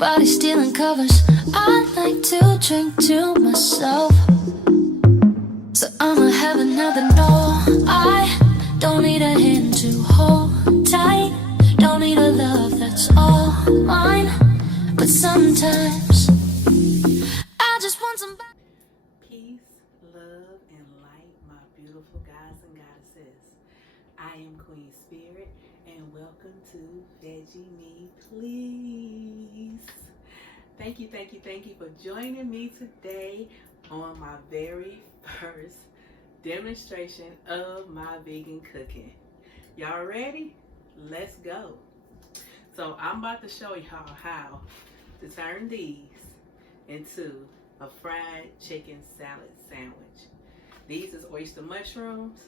Nobody stealing covers. I like to drink to myself, so I'ma have another no. I don't need a hand to hold tight, don't need a love that's all mine, but sometimes I just want somebody. Peace, love, and light, my beautiful guys and goddesses. I am Queen Spirit, and welcome to Veggie Me Please. Thank you for joining me today on my very first demonstration of my vegan cooking. Y'all ready? Let's go. So I'm about to show y'all how to turn these into a fried chicken salad sandwich. These is oyster mushrooms,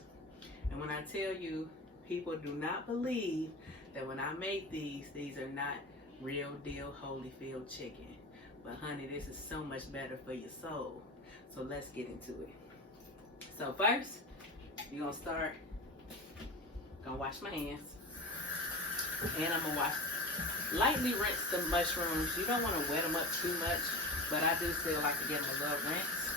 and when I tell you, people do not believe that when I make these are not real deal Holyfield chicken. But honey, this is so much better for your soul. So let's get into it. So first, you're gonna wash my hands, and I'm gonna lightly rinse the mushrooms. You don't want to wet them up too much, but I do still like to give them a little rinse.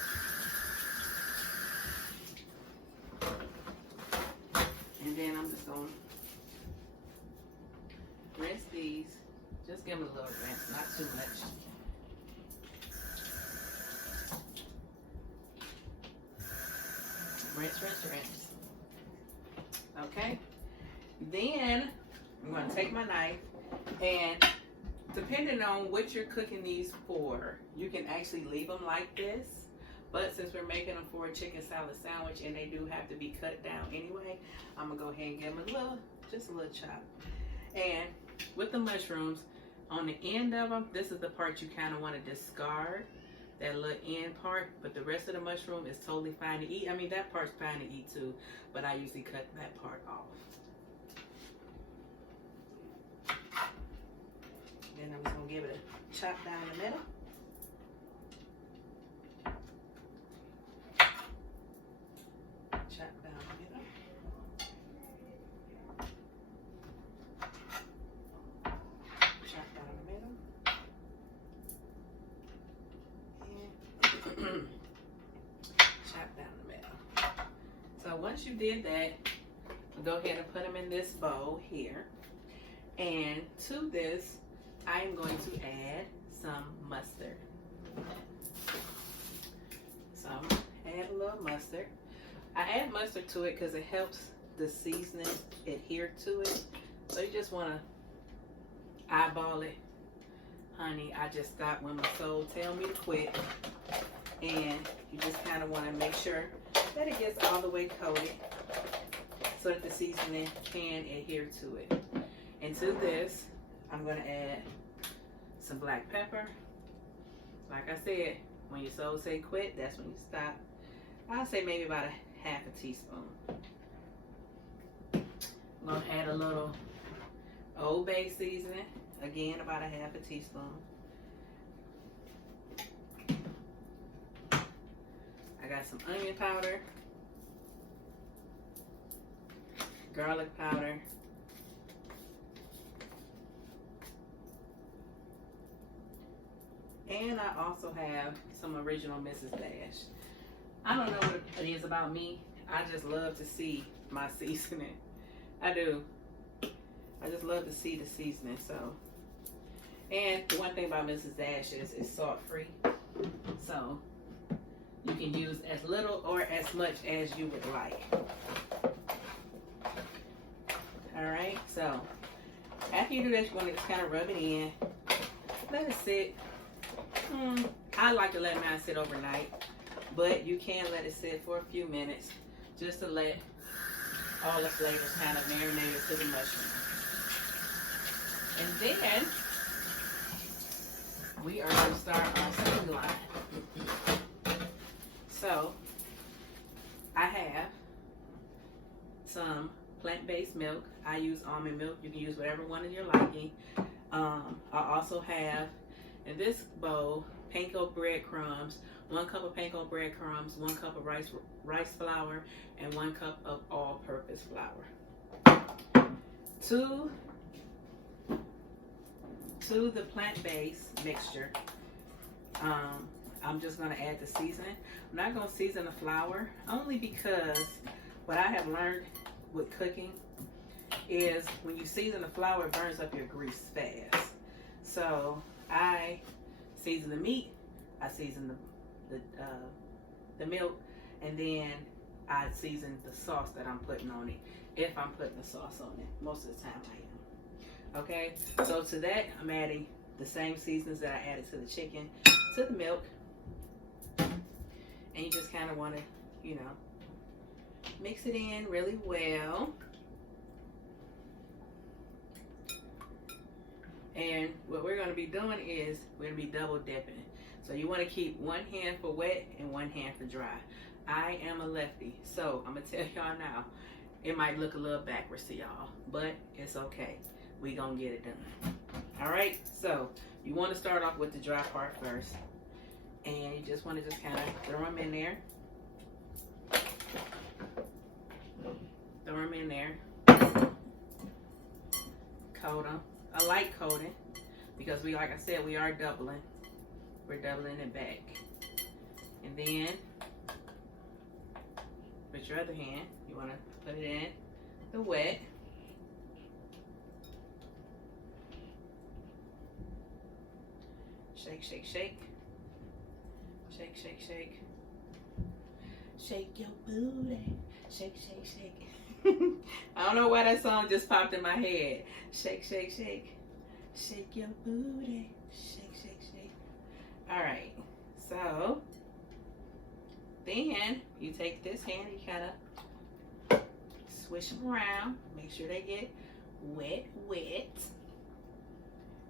And then I'm just gonna rinse these. Just give them a little rinse, not too much. Rinse. Okay. Then I'm going to take my knife, and depending on what you're cooking these for, you can actually leave them like this. But since we're making them for a chicken salad sandwich and they do have to be cut down anyway, I'm going to go ahead and give them just a little chop. And with the mushrooms, on the end of them, this is the part you kind of want to discard, that little end part, but the rest of the mushroom is totally fine to eat. I mean, that part's fine to eat too, but I usually cut that part off. Then I'm just gonna give it a chop down the middle. Chop down the middle. Chop down the middle. Chop down the middle. So once you did that, go ahead and put them in this bowl here. And to this, I am going to add some mustard. So add a little mustard. I add mustard to it because it helps the seasoning adhere to it. So you just want to eyeball it. Honey, I just stopped when my soul tell me to quit. And you just kind of want to make sure that it gets all the way coated so that the seasoning can adhere to it. And to this, I'm going to add some black pepper. Like I said, when your soul say quit, that's when you stop. I'll say maybe about a half a teaspoon. I'm going to add a little Old Bay seasoning. Again, about a half a teaspoon. I got some onion powder, garlic powder, and I also have some original Mrs. Dash. I don't know what it is about me. I just love to see my seasoning. I do. I just love to see the seasoning. So, and the one thing about Mrs. Dash is it's salt free. So you can use as little or as much as you would like. Alright, so after you do that, you want to just kind of rub it in. Let it sit. I like to let mine sit overnight, but you can let it sit for a few minutes just to let all the flavors kind of marinate into the mushroom. And then we are going to start our second line. So I have some plant-based milk. I use almond milk. You can use whatever one of your liking. I also have in this bowl panko breadcrumbs, 1 cup of panko breadcrumbs, 1 cup of rice flour, and 1 cup of all-purpose flour. 2 to the plant-based mixture, I'm just going to add the seasoning. I'm not going to season the flour, only because what I have learned with cooking is when you season the flour, it burns up your grease fast. So I season the meat, I season the milk, and then I season the sauce that I'm putting on it, if I'm putting the sauce on it. Most of the time I am. Okay, so to that I'm adding the same seasonings that I added to the chicken, to the milk, and you just kind of want to, you know, mix it in really well. And what we're going to be doing is we're going to be double dipping. So you want to keep one hand for wet and one hand for dry. I am a lefty, so I'm going to tell y'all now, it might look a little backwards to y'all, but it's okay. We going to get it done. All right, so you want to start off with the dry part first. And you just want to just kind of throw them in there. Throw them in there. Coat them. I like coating because we, like I said, we are doubling. We're doubling it back. And then with your other hand, you want to put it in the wet. Shake, shake, shake. Shake, shake, shake. Shake your booty. Shake, shake, shake. I don't know why that song just popped in my head. Shake, shake, shake. Shake your booty. Shake, shake, shake. All right. So then you take this hand, you kind of swish them around. Make sure they get wet, wet.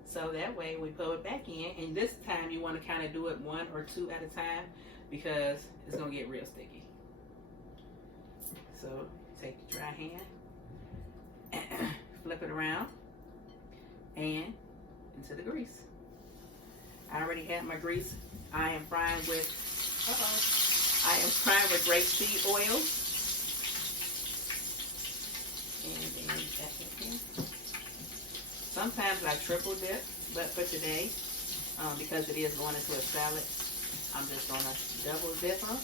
So that way we put it back in, and this time you want to kind of do it one or two at a time because it's going to get real sticky. So take the dry hand, flip it around, and into the grease. I already had my grease. I am frying with, I am frying with rapeseed oil. And then that in. Sometimes I triple dip, but for today, because it is going into a salad, I'm just going to double dip them.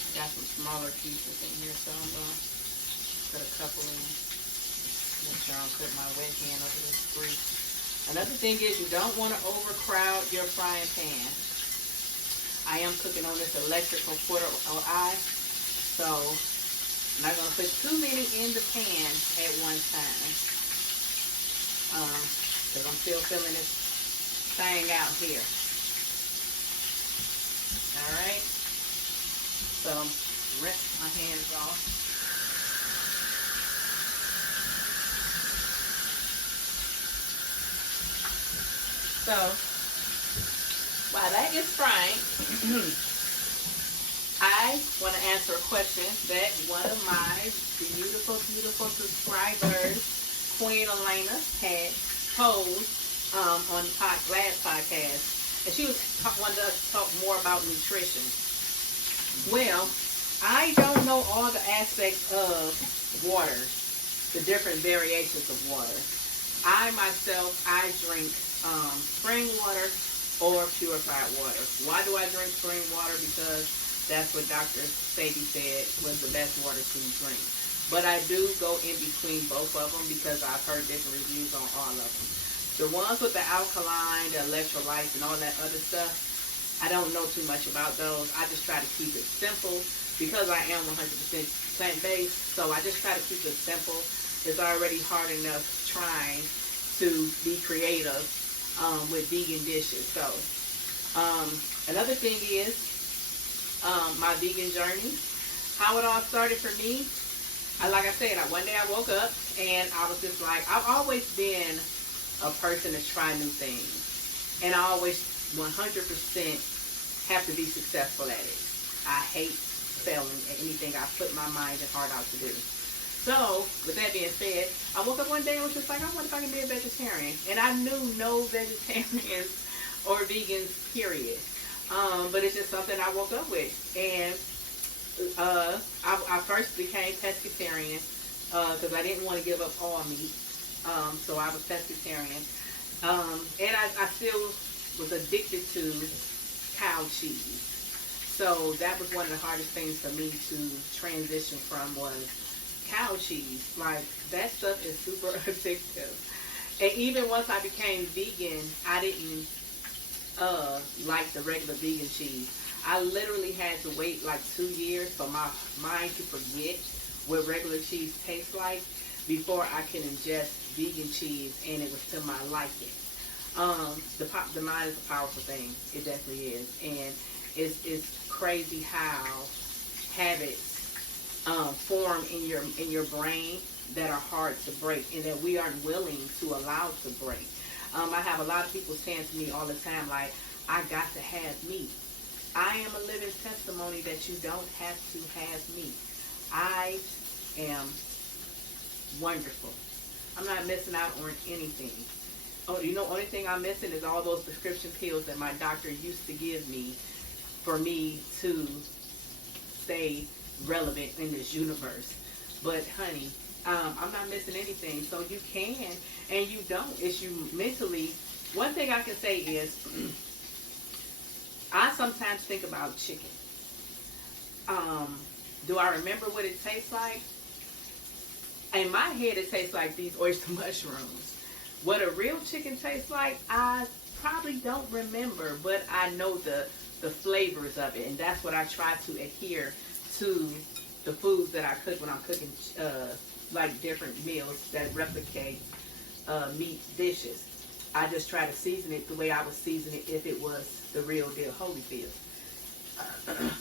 I got some smaller pieces in here, so I'm going to put a couple in. Make sure I don't put my wet hand over this grease. Another thing is you don't want to overcrowd your frying pan. I am cooking on this electrical quarter-eye, so I'm not going to put too many in the pan at one time, because I'm still filling this thing out here. All right, so rinse my hands off. So while that is frying, I want to answer a question that one of my beautiful, beautiful subscribers, Queen Elena, had posed on the last podcast. And she wanted us to talk more about nutrition. Well, I don't know all the aspects of water, the different variations of water. I drink spring water or purified water. Why do I drink spring water? Because that's what Dr. Sadie said was the best water to drink. But I do go in between both of them because I've heard different reviews on all of them. The ones with the alkaline, the electrolytes, and all that other stuff, I don't know too much about those. I just try to keep it simple because I am 100% plant-based. So I just try to keep it simple. It's already hard enough trying to be creative with vegan dishes. So another thing is my vegan journey. How it all started for me, like I said, one day I woke up and I was just like, I've always been a person to try new things, and I always 100% have to be successful at it. I hate failing at anything I put my mind and heart out to do. So, with that being said, I woke up one day and was just like, I wonder if I can be a vegetarian. And I knew no vegetarians or vegans, period. But it's just something I woke up with. And I first became pescatarian because I didn't want to give up all meat. So I was pescatarian. And I still was addicted to cow cheese. So that was one of the hardest things for me to transition from was cow cheese. Like, that stuff is super addictive. And even once I became vegan, I didn't like the regular vegan cheese. I literally had to wait like 2 years for my mind to forget what regular cheese tastes like before I can ingest vegan cheese and it was to my liking. The mind is a powerful thing. It definitely is. And it's crazy how habits form in your brain that are hard to break and that we aren't willing to allow to break. I have a lot of people saying to me all the time, like, I got to have meat. I am a living testimony that you don't have to have meat. I am wonderful. I'm not missing out on anything. Oh, you know, only thing I'm missing is all those prescription pills that my doctor used to give me for me to stay relevant in this universe. But honey, I'm not missing anything. So you can and you don't. It's you mentally. One thing I can say is I sometimes think about chicken. Do I remember what it tastes like? In my head, it tastes like these oyster mushrooms. What a real chicken tastes like, I probably don't remember, but I know the flavors of it, and that's what I try to adhere to the foods that I cook when I'm cooking, like different meals that replicate meat dishes. I just try to season it the way I would season it if it was the real deal Holyfield.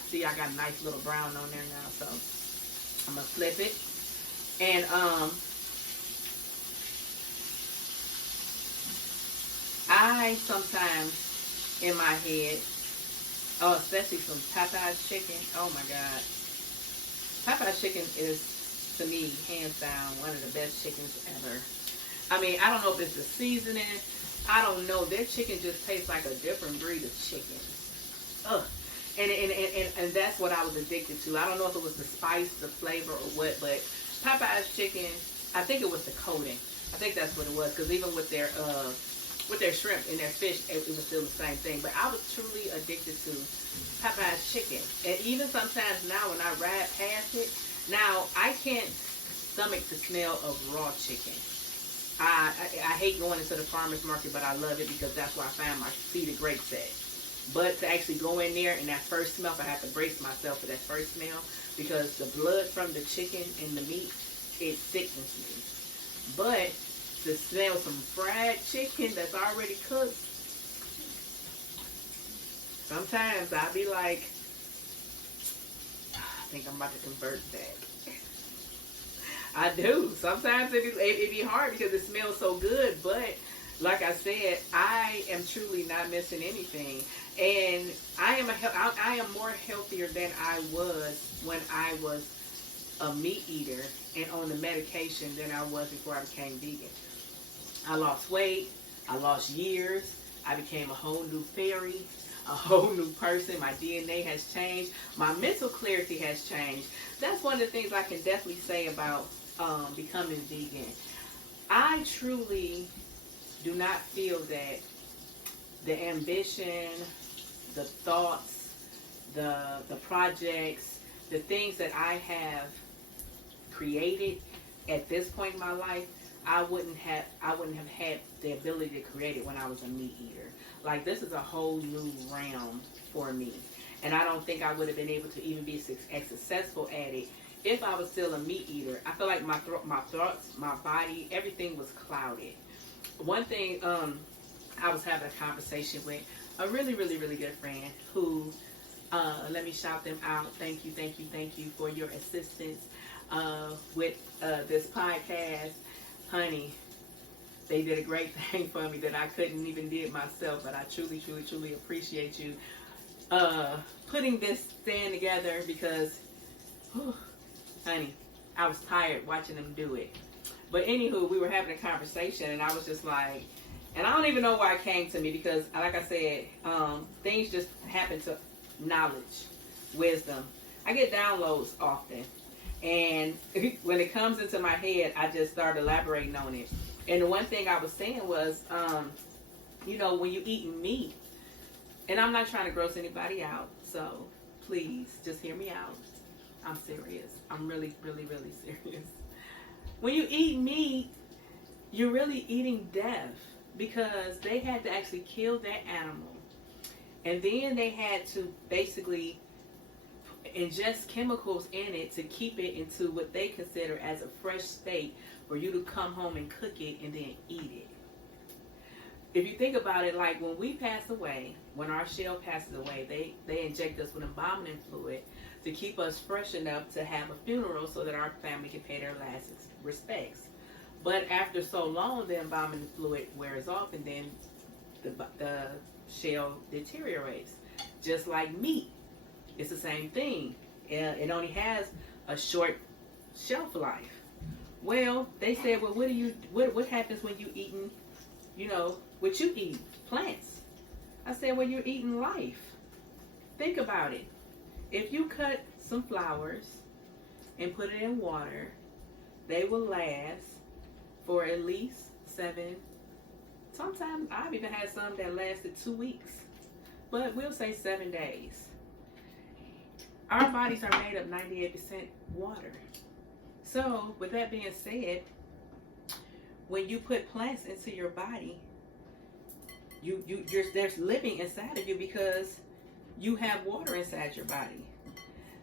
See, I got a nice little brown on there now, so I'm gonna flip it. And I sometimes in my head, especially some Popeye's chicken. Oh my God, Popeye's chicken is, to me, hands down one of the best chickens ever. I mean, I don't know if it's the seasoning. I don't know. Their chicken just tastes like a different breed of chicken. Ugh. And that's what I was addicted to. I don't know if it was the spice, the flavor, or what, but Popeye's chicken, I think it was the coating. I think that's what it was, because even with their shrimp and their fish, it was still the same thing. But I was truly addicted to Popeye's chicken. And even sometimes now when I ride past it, now I can't stomach the smell of raw chicken. I hate going into the farmer's market, but I love it because that's where I find my feet of grapes at. But to actually go in there and that first smell, I have to brace myself for that first smell because the blood from the chicken and the meat, it sickens me. But to smell some fried chicken that's already cooked, sometimes I'll be like, I think I'm about to convert that. I do. Sometimes it be hard because it smells so good, but like I said, I am truly not missing anything. And I am more healthier than I was when I was a meat eater and on the medication than I was before I became vegan. I lost weight. I lost years. I became a whole new fairy, a whole new person. My DNA has changed. My mental clarity has changed. That's one of the things I can definitely say about becoming vegan. I truly do not feel that the ambition, the thoughts, the projects, the things that I have created at this point in my life, I wouldn't have had the ability to create it when I was a meat eater. Like, this is a whole new realm for me. And I don't think I would have been able to even be as successful at it if I was still a meat eater. I feel like my thoughts, my body, everything was clouded. One thing, I was having a conversation with a really, really, really good friend who, let me shout them out. Thank you for your assistance with this podcast. Honey, they did a great thing for me that I couldn't even do myself, but I truly, truly, truly appreciate you putting this stand together because, whew, honey, I was tired watching them do it. But anywho, we were having a conversation and I was just like, and I don't even know why it came to me because, like I said, things just happen to knowledge, wisdom, I get downloads often. And when it comes into my head, I just start elaborating on it. And the one thing I was saying was, you know, when you eating meat, and I'm not trying to gross anybody out, so please just hear me out. I'm serious. I'm really, really, really serious. When you eat meat, you're really eating death, because they had to actually kill that animal. And then they had to basically ingest chemicals in it to keep it into what they consider as a fresh state for you to come home and cook it and then eat it. If you think about it, like when we pass away, when our shell passes away, they inject us with embalming fluid to keep us fresh enough to have a funeral so that our family can pay their last respects. But after so long, the embalming fluid wears off, and then the shell deteriorates. Just like meat, it's the same thing. It only has a short shelf life. Well, they said, well, what happens when you eating, you know, what you eat, plants? I said, well, you're eating life. Think about it. If you cut some flowers and put it in water, they will last for at least 7. Sometimes I've even had some that lasted 2 weeks, but we'll say 7 days. Our bodies are made of 98% water. So with that being said, when you put plants into your body, there's living inside of you because you have water inside your body.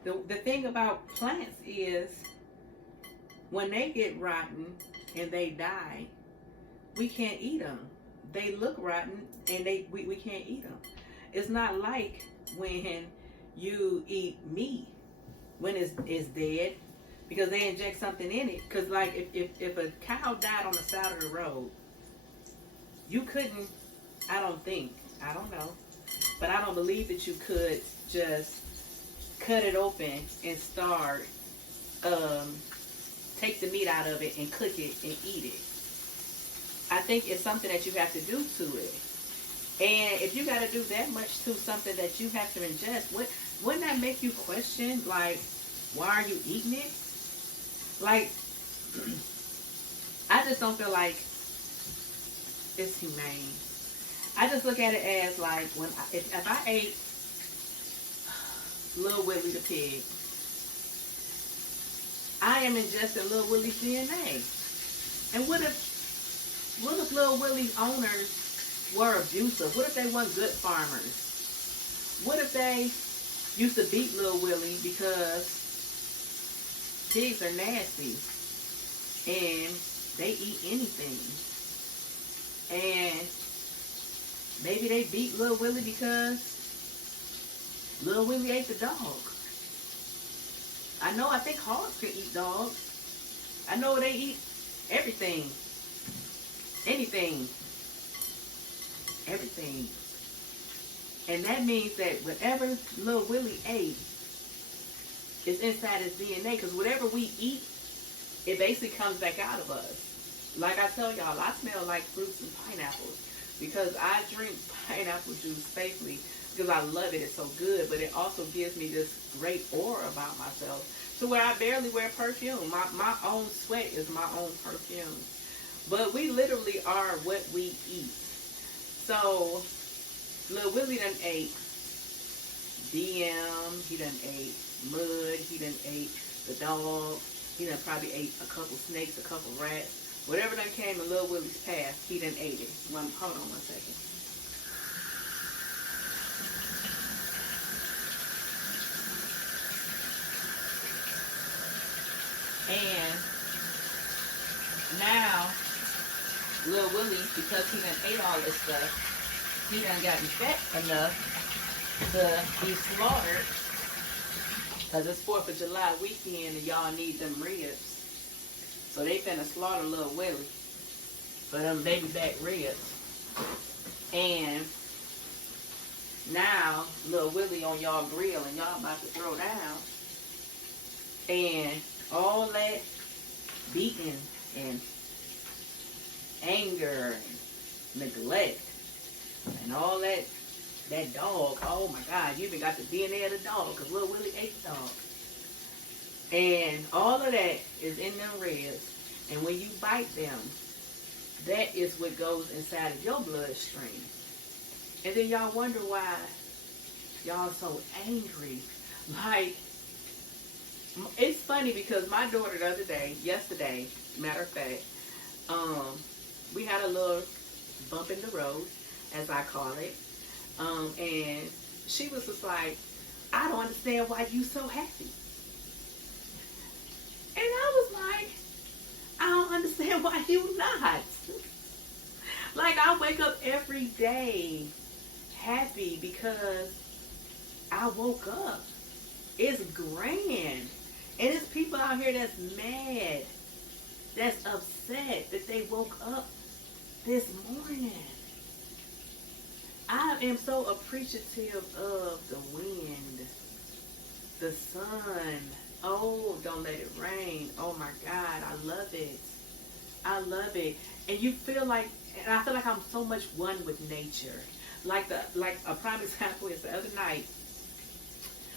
The thing about plants is when they get rotten and they die, we can't eat them. They look rotten and we can't eat them. It's not like when you eat meat when it's dead, because they inject something in it. Because like if a cow died on the side of the road, you couldn't, I don't know, but I don't believe that you could just cut it open and start take the meat out of it and cook it and eat it. I think it's something that you have to do to it. And if you got to do that much to something that you have to ingest, wouldn't that make you question, like, why are you eating it? Like, I just don't feel like it's humane. I just look at it as like, if I ate Lil Willie the pig, I am ingesting Lil Willie's DNA. And what if Lil Willie's owners were abusive? What if they weren't good farmers? What if they used to beat Lil Willie because pigs are nasty and they eat anything? And maybe they beat Lil Willie because Lil Willie ate the dog. I think hogs can eat dogs. I know they eat everything. Anything. Everything. And that means that whatever Lil Willie ate is inside his DNA, because whatever we eat, it basically comes back out of us. Like I tell y'all, I smell like fruits and pineapples because I drink pineapple juice safely because I love it. It's so good, but it also gives me this great aura about myself to where I barely wear perfume. My own sweat is my own perfume. But we literally are what we eat. So Lil Willie done ate DM, he done ate mud, he done ate the dog, he done probably ate a couple snakes, a couple rats. Whatever done came in Lil Willie's path, he done ate it. Hold on one second. And now, Lil Willie, because he done ate all this stuff, he done gotten fat enough to be slaughtered. Because it's 4th of July weekend and y'all need them ribs. So they finna slaughter Lil Willie for them baby back ribs. And now Lil Willie on y'all grill and y'all about to throw down. And all that beating and anger and neglect and all that dog, oh my God, you even got the DNA of the dog because Lil Willie ate the dog. And all of that is in them reds. And when you bite them, that is what goes inside of your bloodstream. And then y'all wonder why y'all so angry. Like, it's funny because my daughter the other day, yesterday, matter of fact, we had a little bump in the road, as I call it. And she was just like, I don't understand why you so happy. And I was like, I don't understand why you not. Like, I wake up every day happy because I woke up. It's grand. And it's people out here that's mad, that's upset that they woke up this morning. I am so appreciative of the wind, the sun. Oh, don't let it rain. Oh my God, I love it. I love it. And you feel like, and I feel like I'm so much one with nature. Like a prime example is the other night,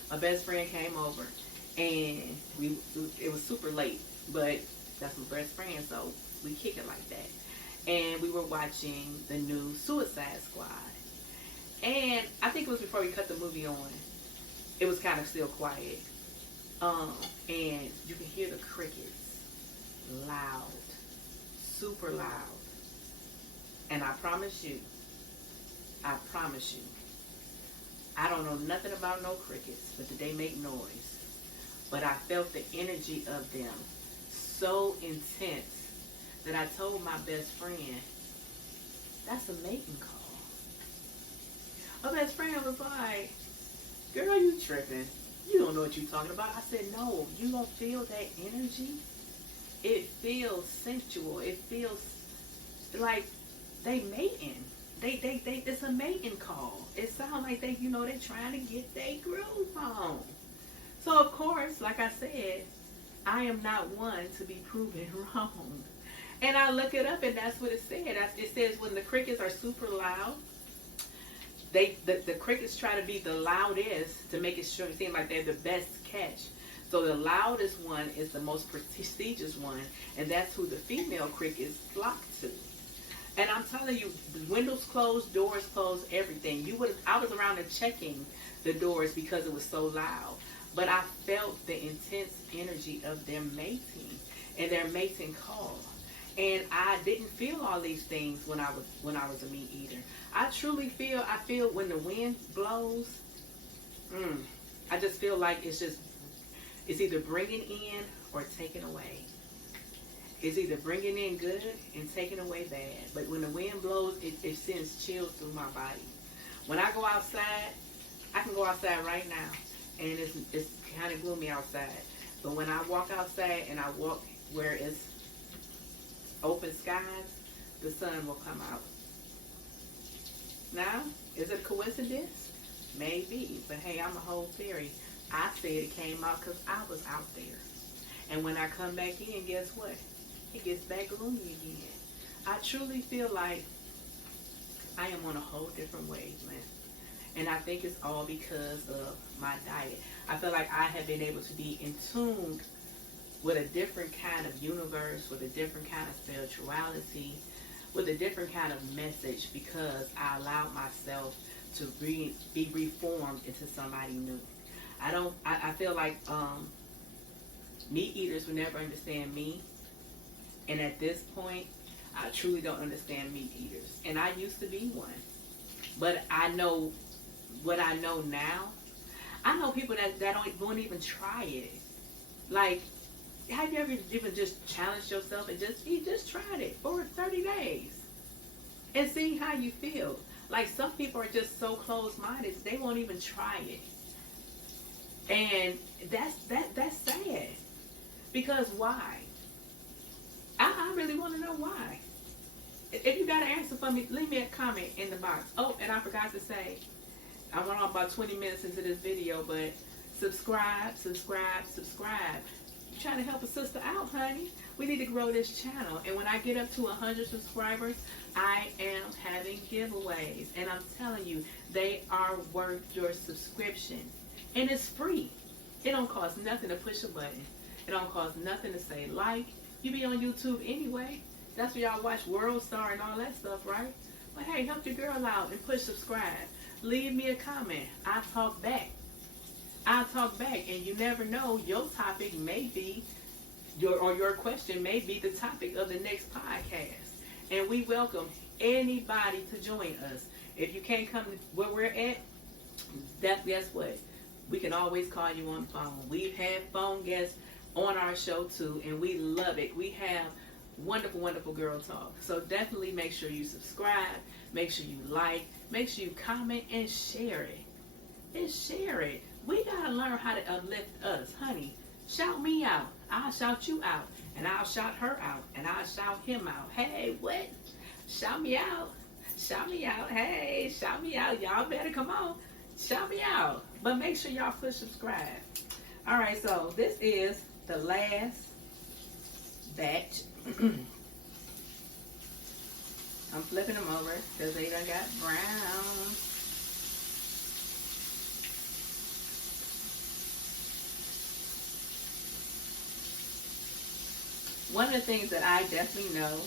my best friend came over, and it was super late, but that's my best friend, so we kick it like that. And we were watching the new Suicide Squad. And I think it was before we cut the movie on. It was kind of still quiet. And you can hear the crickets loud, super loud. And I promise you, I don't know nothing about no crickets, but they make noise. But I felt the energy of them so intense that I told my best friend, that's a mating call. My best friend was like, girl, you tripping. You don't know what you're talking about. I said, no, you don't feel that energy? It feels sensual. It feels like they mating. It's a mating call. It sounds like they're trying to get their groove on. So of course, like I said, I am not one to be proven wrong. And I look it up, and that's what it said. It says when the crickets are super loud, the crickets try to be the loudest to make it seem like they're the best catch. So the loudest one is the most prestigious one, and that's who the female crickets flock to. And I'm telling you, the windows closed, doors closed, everything. I was around there checking the doors because it was so loud. But I felt the intense energy of them mating and their mating call. And I didn't feel all these things when I was a meat eater. I feel when the wind blows, I just feel like it's either bringing in or taking away. It's either bringing in good and taking away bad. But when the wind blows, it sends chills through my body. When I go outside, I can go outside right now, and it's kind of gloomy outside. But when I walk outside and I walk where it's open skies, the sun will come out. Now, is it a coincidence? Maybe. But hey, I'm a whole fairy. I said it came out because I was out there. And when I come back in, guess what? It gets back gloomy again. I truly feel like I am on a whole different wavelength. And I think it's all because of my diet. I feel like I have been able to be in tune with a different kind of universe, with a different kind of spirituality, with a different kind of message, because I allowed myself to be reformed into somebody new. I feel like meat eaters will never understand me. And at this point, I truly don't understand meat eaters. And I used to be one. But I know what I know now. I know people that won't even try it. Like, have you ever even just challenged yourself and just tried it for 30 days and see how you feel? Like, some people are just so closed-minded, they won't even try it. And that's sad. Because why? I really want to know why. If you got an answer for me, leave me a comment in the box. Oh, and I forgot to say, I went on about 20 minutes into this video, but subscribe. You're trying to help a sister out, honey. We need to grow this channel. And when I get up to 100 subscribers, I am having giveaways. And I'm telling you, they are worth your subscription. And it's free. It don't cost nothing to push a button. It don't cost nothing to say like. You be on YouTube anyway. That's where y'all watch World Star and all that stuff, right? But hey, help your girl out and push subscribe. Leave me a comment. I talk back. I talk back, and you never know, your topic may be your question may be the topic of the next podcast. And we welcome anybody to join us. If you can't come where we're at, guess what? We can always call you on the phone. We've had phone guests on our show too, and we love it. We have wonderful, wonderful girl talk. So definitely make sure you subscribe, make sure you like, make sure you comment and share it. And share it. We gotta learn how to uplift us, honey. Shout me out. I'll shout you out. And I'll shout her out. And I'll shout him out. Hey, what? Shout me out. Shout me out. Hey, shout me out. Y'all better come on. Shout me out. But make sure y'all push subscribe. Alright, so this is the last batch. I'm flipping them over because they done got brown. One of the things that I definitely know,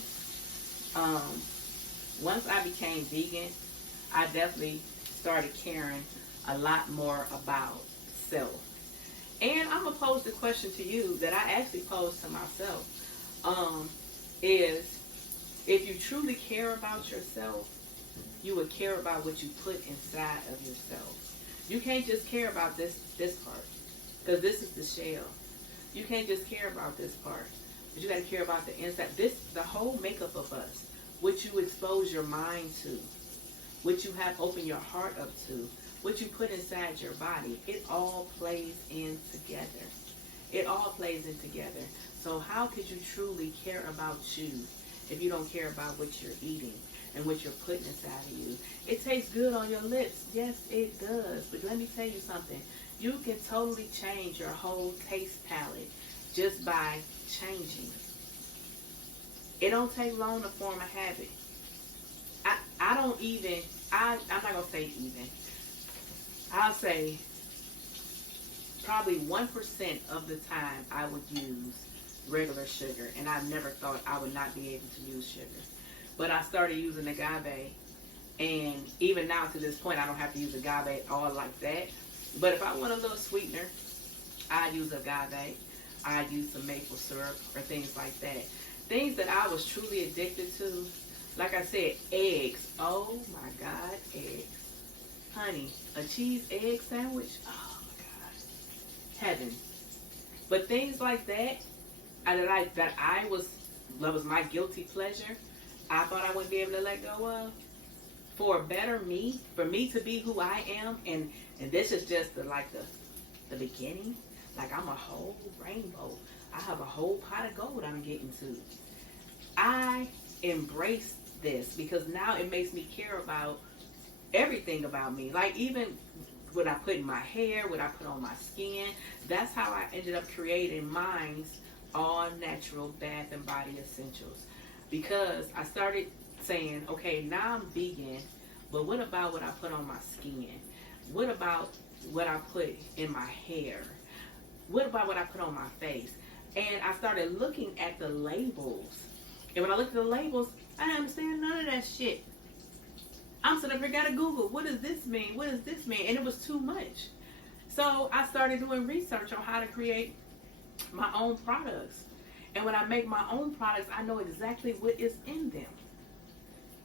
once I became vegan, I definitely started caring a lot more about self. And I'm going to pose the question to you that I actually posed to myself, is if you truly care about yourself, you would care about what you put inside of yourself. You can't just care about this part, because this is the shell. You can't just care about this part, but you got to care about the inside. The whole makeup of us, what you expose your mind to, what you have opened your heart up to, what you put inside your body, it all plays in together. It all plays in together. So how could you truly care about you if you don't care about what you're eating and what you're putting inside of you? It tastes good on your lips. Yes, it does. But let me tell you something. You can totally change your whole taste palette just by changing. It don't take long to form a habit. I'm not going to say even. I'll say probably 1% of the time I would use regular sugar, and I never thought I would not be able to use sugar. But I started using agave, and even now to this point I don't have to use agave all like that. But if I want a little sweetener, I use agave. I use some maple syrup or things like that. Things that I was truly addicted to, like I said, eggs. Oh my God, eggs. Honey, a cheese egg sandwich, oh my God, heaven. But things like that, that was my guilty pleasure, I thought I wouldn't be able to let go of. For a better me, for me to be who I am, and this is just the beginning. Like, I'm a whole rainbow. I have a whole pot of gold I'm getting to. I embrace this because now it makes me care about everything about me. Like, even what I put in my hair, what I put on my skin. That's how I ended up creating Mine's all natural bath and body essentials. Because I started saying, okay, now I'm vegan, but what about what I put on my skin? What about what I put in my hair? What about what I put on my face? And I started looking at the labels. And when I looked at the labels, I didn't understand none of that shit. I'm sitting up here, gotta Google, what does this mean? What does this mean? And it was too much. So I started doing research on how to create my own products. And when I make my own products, I know exactly what is in them.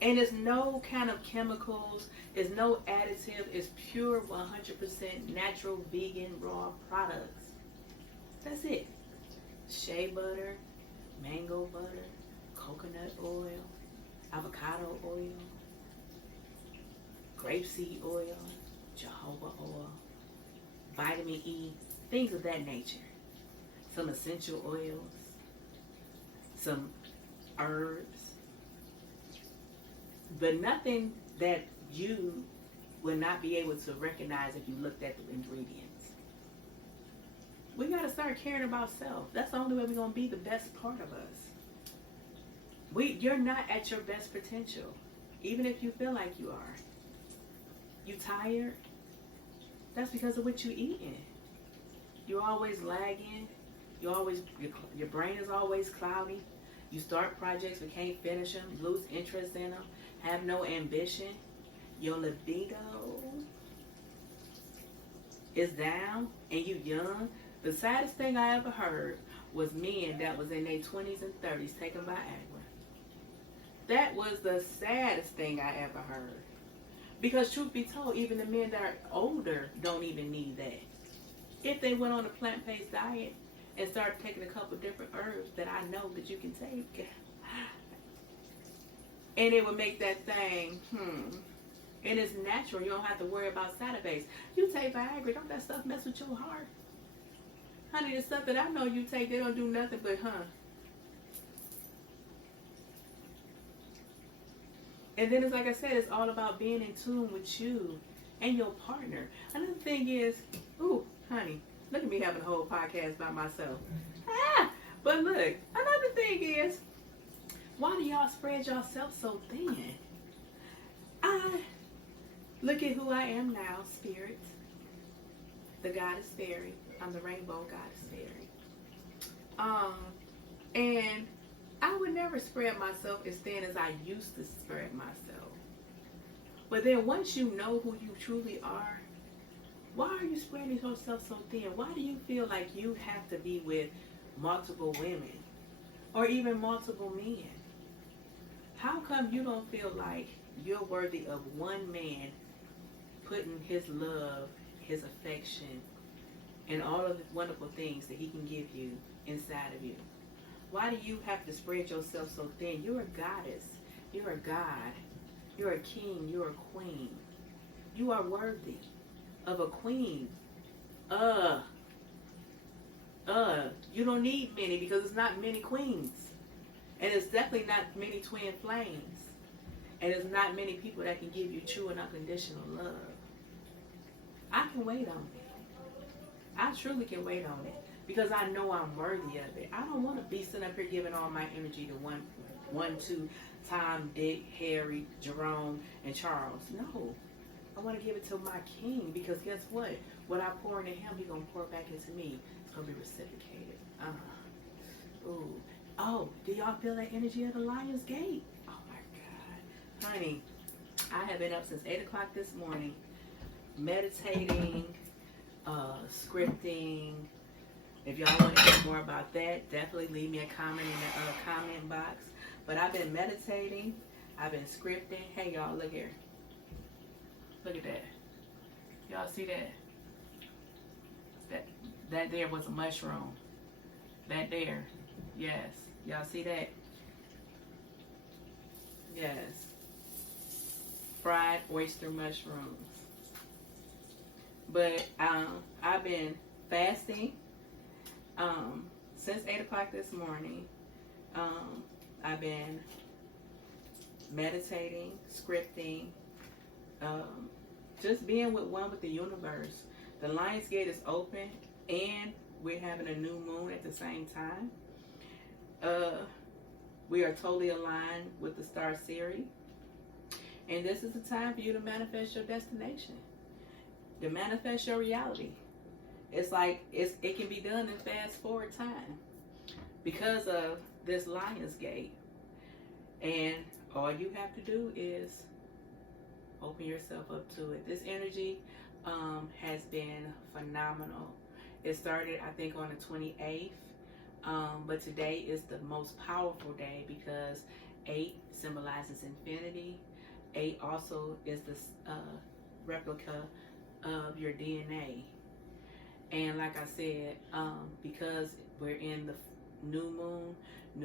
And it's no kind of chemicals, it's no additive, it's pure 100% natural vegan raw products. That's it. Shea butter, mango butter, coconut oil, avocado oil, grapeseed oil, jojoba oil, vitamin E, things of that nature. Some essential oils, some herbs, but nothing that you would not be able to recognize if you looked at the ingredients. We got to start caring about self. That's the only way we're going to be the best part of us. You're not at your best potential, even if you feel like you are. You tired? That's because of what you're eating. You're always lagging. Your brain is always cloudy. You start projects but can't finish them, lose interest in them, have no ambition. Your libido is down and you young. The saddest thing I ever heard was men that was in their 20s and 30s taking Viagra. That was the saddest thing I ever heard. Because truth be told, even the men that are older don't even need that. If they went on a plant-based diet and started taking a couple different herbs that I know that you can take, and it would make that thing, and it's natural. You don't have to worry about side effects. You take Viagra, don't that stuff mess with your heart? Honey, the stuff that I know you take, they don't do nothing but, And then it's like I said, it's all about being in tune with you and your partner. Another thing is, ooh, honey, look at me having a whole podcast by myself. But look, another thing is, why do y'all spread yourself so thin? Look at who I am now, Spirit. The goddess fairy. I'm the rainbow goddess fairy. And I would never spread myself as thin as I used to spread myself. But then once you know who you truly are, why are you spreading yourself so thin? Why do you feel like you have to be with multiple women or even multiple men? How come you don't feel like you're worthy of one man putting his love, his affection, and all of the wonderful things that he can give you inside of you? Why do you have to spread yourself so thin? You're a goddess. You're a god. You're a king. You're a queen. You are worthy of a queen. You don't need many because it's not many queens. And it's definitely not many twin flames. And there's not many people that can give you true and unconditional love. I can wait on it. I truly can wait on it. Because I know I'm worthy of it. I don't want to be sitting up here giving all my energy to two, Tom, Dick, Harry, Jerome, and Charles. No. I want to give it to my king because guess what? What I pour into him, he's going to pour back into me. It's going to be reciprocated. Ooh. Oh, do y'all feel that energy of the Lion's Gate? Oh my God. Honey, I have been up since 8 o'clock this morning, meditating, scripting. If y'all want to hear more about that, definitely leave me a comment in the comment box. But I've been meditating. I've been scripting. Hey, y'all, look here. Look at that. Y'all see that? That there was a mushroom. That there. Yes. Y'all see that? Yes. Fried oyster mushrooms. But I've been fasting. Since 8 o'clock this morning, I've been meditating, scripting, just being with the universe. The Lion's Gate is open and we're having a new moon at the same time. We are totally aligned with the star Siri. And this is the time for you to manifest your destination. To manifest your reality. It's like it can be done in fast forward time because of this Lion's Gate. And all you have to do is open yourself up to it. This energy has been phenomenal. It started, I think, on the 28th. But today is the most powerful day because 8 symbolizes infinity. 8 also is the replica of your DNA. And like I said, because we're in the new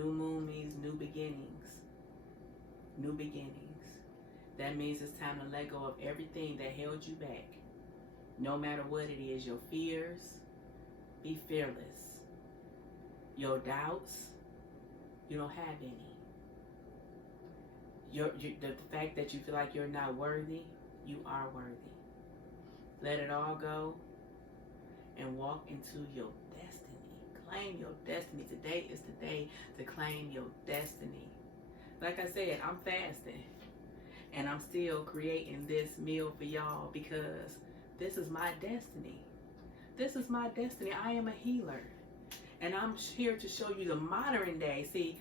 moon means new beginnings. New beginnings. That means it's time to let go of everything that held you back. No matter what it is, your fears, be fearless. Your doubts, you don't have any. The fact that you feel like you're not worthy, you are worthy. Let it all go. And walk into your destiny. Claim your destiny. Today is the day to claim your destiny. Like I said, I'm fasting. And I'm still creating this meal for y'all because this is my destiny. This is my destiny. I am a healer. And I'm here to show you the modern day. See,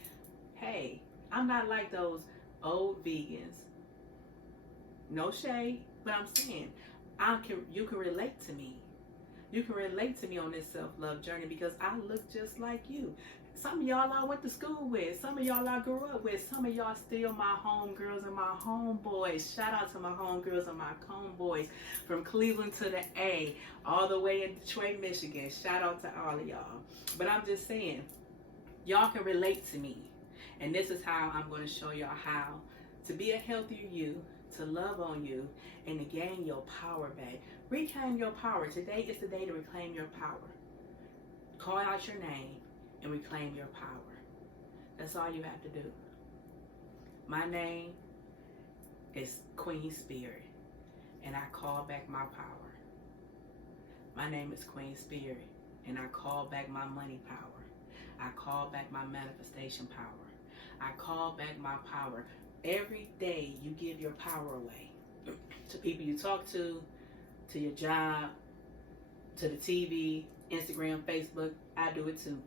hey, I'm not like those old vegans. No shade, but I'm saying you can relate to me. You can relate to me on this self-love journey because I look just like you. Some of y'all I went to school with. Some of y'all I grew up with. Some of y'all still my homegirls and my homeboys. Shout out to my homegirls and my homeboys from Cleveland to the A, all the way in Detroit, Michigan. Shout out to all of y'all. But I'm just saying, y'all can relate to me. And this is how I'm going to show y'all how to be a healthier you, to love on you, and to gain your power back. Reclaim your power. Today is the day to reclaim your power. Call out your name and reclaim your power. That's all you have to do. My name is Queen Spirit, and I call back my power. My name is Queen Spirit, and I call back my money power. I call back my manifestation power. I call back my power. Every day you give your power away to people you talk to your job, to the TV, Instagram, Facebook. I do it too.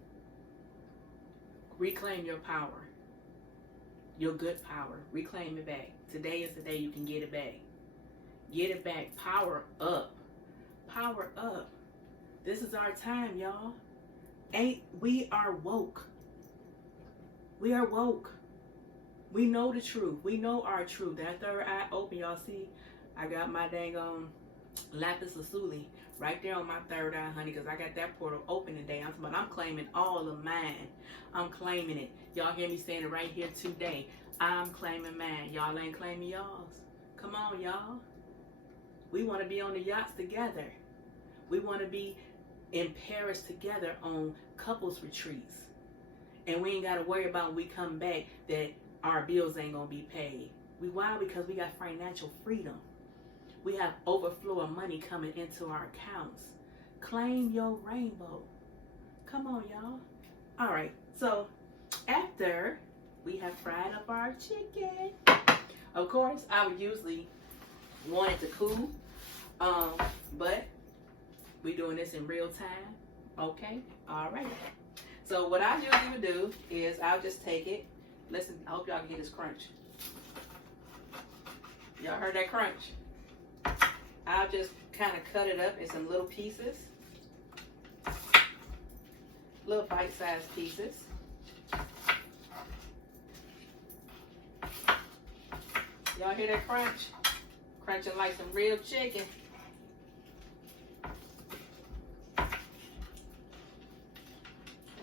Reclaim your power, your good power. Reclaim it back. Today is the day you can get it back. Get it back. Power up. Power up. This is our time, y'all. We are woke. We are woke. We know the truth. We know our truth. That third eye open, y'all see? I got my dang lapis lazuli right there on my third eye, honey, because I got that portal open today. I'm claiming all of mine. I'm claiming it. Y'all hear me saying it right here today. I'm claiming mine. Y'all ain't claiming y'all's. Come on, y'all. We want to be on the yachts together. We want to be in Paris together on couples retreats. And we ain't got to worry about when we come back that our bills ain't going to be paid. Why? Because we got financial freedom. We have overflow of money coming into our accounts. Claim your rainbow. Come on, y'all. All right. So after we have fried up our chicken, of course, I would usually want it to cool. But we're doing this in real time. Okay. All right. So what I usually would do is I'll just take it. Listen, I hope y'all can hear this crunch. Y'all heard that crunch? I'll just kind of cut it up in some little pieces. Little bite-sized pieces. Y'all hear that crunch? Crunching like some real chicken.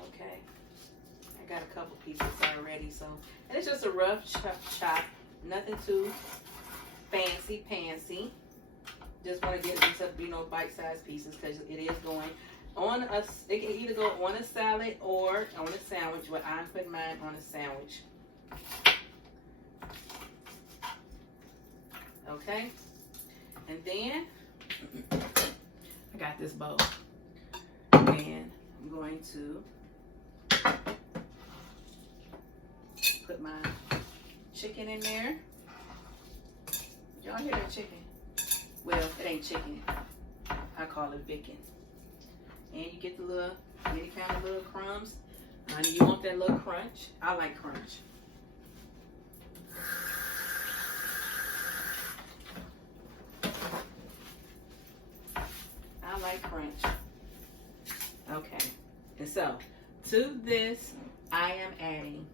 Okay. I got a couple pieces already, so. And it's just a rough chop. Nothing too fancy. Just want to get into, bite-sized pieces because it is going on it can either go on a salad or on a sandwich, but I'm putting mine on a sandwich. Okay. And then I got this bowl. And I'm going to put my chicken in there. Y'all hear that chicken? Well, it ain't chicken. I call it bacon. And you get the little, any kind of little crumbs. Honey, you want that little crunch? I like crunch. I like crunch. Okay. And so, to this, I am adding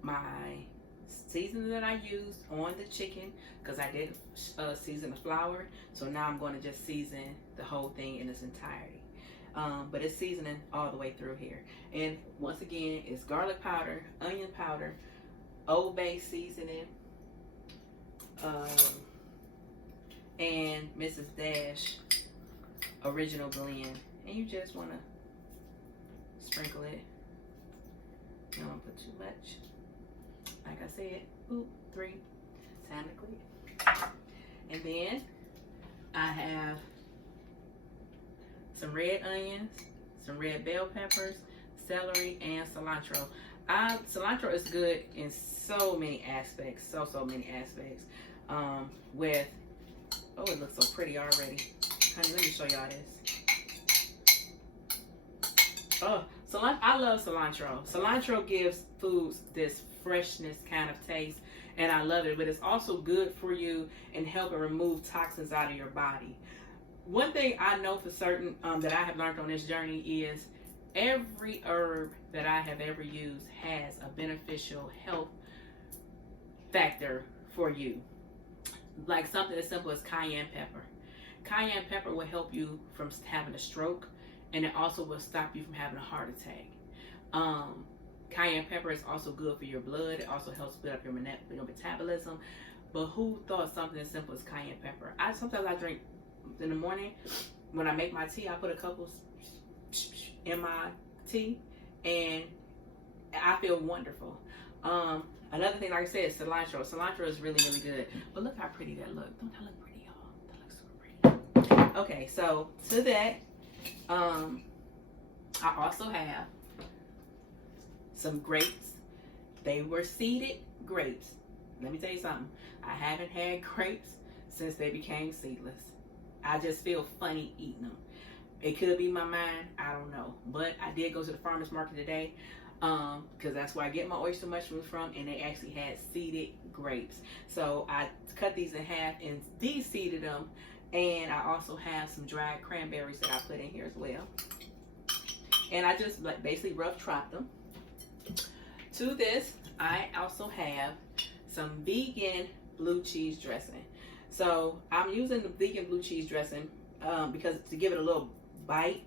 my seasoning that I used on the chicken because I didn't season the flour. So now I'm going to just season the whole thing in its entirety. But it's seasoning all the way through here. And once again, it's garlic powder, onion powder, Old Bay seasoning, and Mrs. Dash original blend. And you just want to sprinkle it. You don't want to put too much. Like I said, 3 time to click. And then I have some red onions, some red bell peppers, celery, and cilantro. Cilantro is good in so many aspects, so many aspects. With, oh, it looks so pretty already. Honey, let me show y'all this. Oh, cilantro! I love cilantro. Cilantro gives foods this freshness kind of taste, and I love it. But it's also good for you and helping remove toxins out of your body. One thing I know for certain that I have learned on this journey is every herb that I have ever used has a beneficial health factor for you. Like something as simple as cayenne pepper. Cayenne pepper will help you from having a stroke, and it also will stop you from having a heart attack. Cayenne pepper is also good for your blood. It also helps speed up your metabolism. But who thought something as simple as cayenne pepper? Sometimes I drink in the morning when I make my tea. I put a couple in my tea, and I feel wonderful. Another thing, like I said, is cilantro. Cilantro is really, really good. But look how pretty that looks. Don't that look pretty, y'all? That looks super pretty. Okay, so to that, I also have some grapes. They were seeded grapes. Let me tell you something. I haven't had grapes since they became seedless. I just feel funny eating them. It could be my mind. I don't know. But I did go to the farmer's market today because that's where I get my oyster mushrooms from, and they actually had seeded grapes. So I cut these in half and de-seeded them, and I also have some dried cranberries that I put in here as well. And I just basically rough chopped them. To this, I also have some vegan blue cheese dressing. So I'm using the vegan blue cheese dressing because to give it a little bite,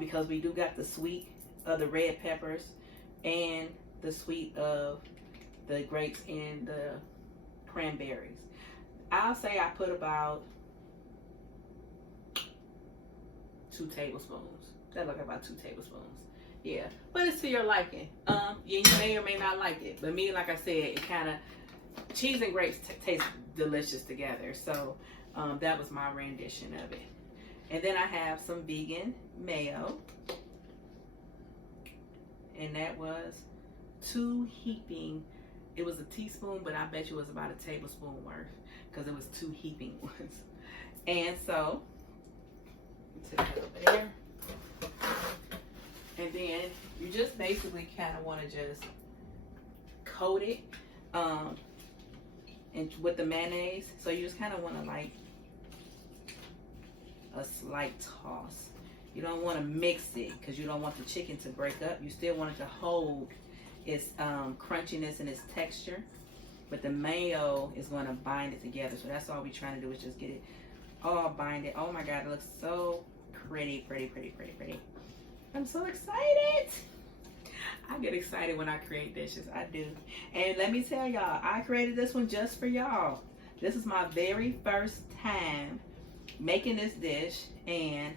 because we do got the sweet of the red peppers and the sweet of the grapes and the cranberries. I'll say I put about 2 tablespoons. That look about 2 tablespoons. Yeah, but it's to your liking. You may or may not like it, but me, like I said, it kind of cheese and grapes taste delicious together. So that was my rendition of it. And then I have some vegan mayo, and that was 2 heaping. It was a teaspoon, but I bet you it was about a tablespoon worth because it was 2 heaping ones. And so take that over there. And then you just basically kind of want to just coat it and with the mayonnaise. So you just kind of want to like a slight toss. You don't want to mix it because you don't want the chicken to break up. You still want it to hold its crunchiness and its texture, but the mayo is going to bind it together. So that's all we're trying to do is just get it all binded. Oh my God, it looks so pretty, pretty, pretty, pretty, pretty. I'm so excited. I get excited when I create dishes. I do. And let me tell y'all, I created this one just for y'all. This is my very first time making this dish, and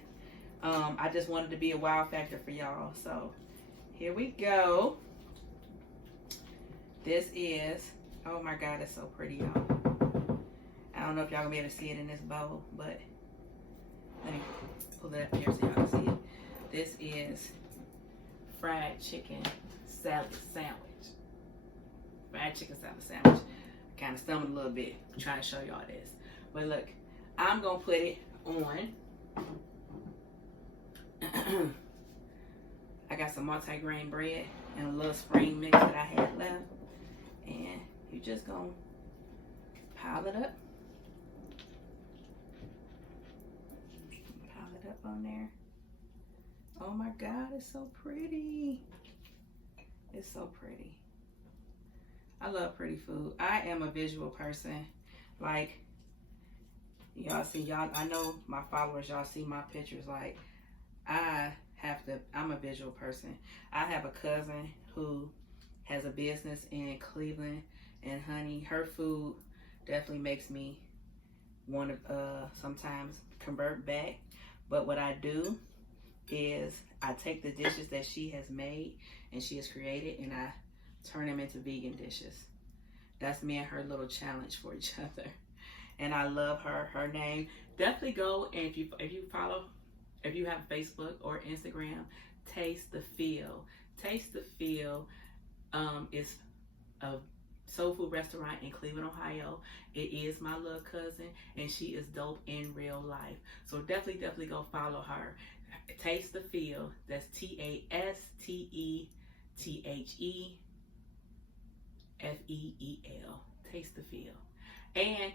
I just wanted to be a wow factor for y'all. So here we go. This is, oh my God, it's so pretty, y'all. I don't know if y'all gonna be able to see it in this bowl, but let me pull it up here so y'all can see it. This is fried chicken salad sandwich. Fried chicken salad sandwich. Kind of stumbled a little bit trying to show y'all this. But look, I'm going to put it on. I got some multi-grain bread and a little spring mix that I had left. And you just going to pile it up. Pile it up on there. Oh my God, it's so pretty. It's so pretty. I love pretty food. I am a visual person. Like, y'all see, I know my followers, y'all see my pictures. Like, I'm a visual person. I have a cousin who has a business in Cleveland, and honey, her food definitely makes me want to sometimes convert back. But what I do is I take the dishes that she has made and she has created, and I turn them into vegan dishes. That's me and her little challenge for each other. And I love her. Her name, definitely go, and if you have Facebook or Instagram, Taste the Feel. Taste the Feel is a soul food restaurant in Cleveland, Ohio. It is my little cousin, and she is dope in real life. So definitely go follow her. Taste the Feel. That's TASTETHEFEEL. Taste the Feel. And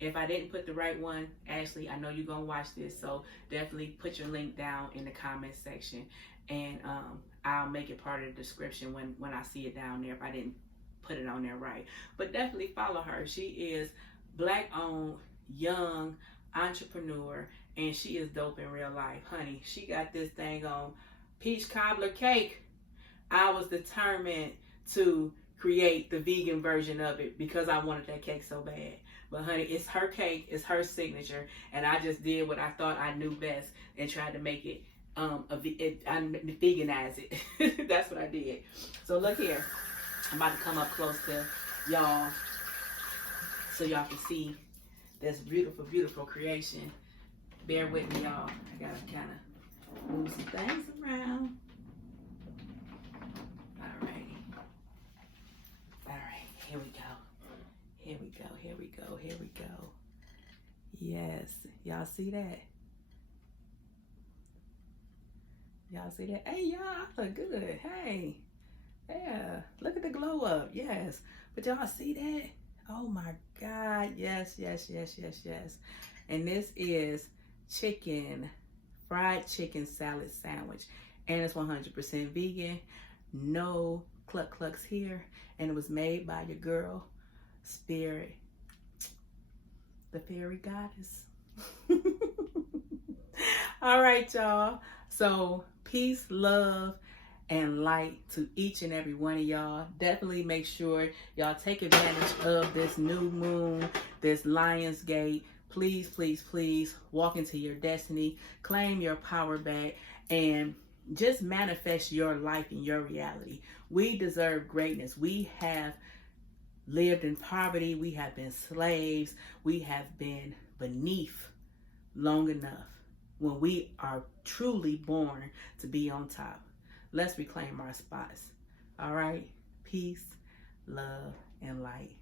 if I didn't put the right one, Ashley, I know you're gonna watch this, so definitely put your link down in the comment section, and I'll make it part of the description when I see it down there if I didn't put it on there right. But definitely follow her. She is Black owned, young entrepreneur, and she is dope in real life. Honey, she got this thing on peach cobbler cake. I was determined to create the vegan version of it because I wanted that cake so bad. But honey, it's her cake, it's her signature, and I just did what I thought I knew best and tried to make it, I veganize it. That's what I did. So look here, I'm about to come up close to y'all so y'all can see this beautiful, beautiful creation. Bear with me, y'all. I gotta kind of move some things around. All right, here we go. Here we go, here we go, here we go. Yes, y'all see that? Y'all see that? Hey, y'all, I look good. Hey, yeah, look at the glow up. Yes, but y'all see that? Oh my God, yes, yes, yes, yes, yes. And this is fried chicken salad sandwich. And it's 100% vegan. No cluck clucks here. And it was made by your girl, Spirit, the fairy goddess. All right, y'all. So peace, love, and light to each and every one of y'all. Definitely make sure y'all take advantage of this new moon, this Lion's Gate. Please, please, please walk into your destiny, claim your power back, and just manifest your life and your reality. We deserve greatness. We have lived in poverty. We have been slaves. We have been beneath long enough when we are truly born to be on top. Let's reclaim our spots. All right? Peace, love, and light.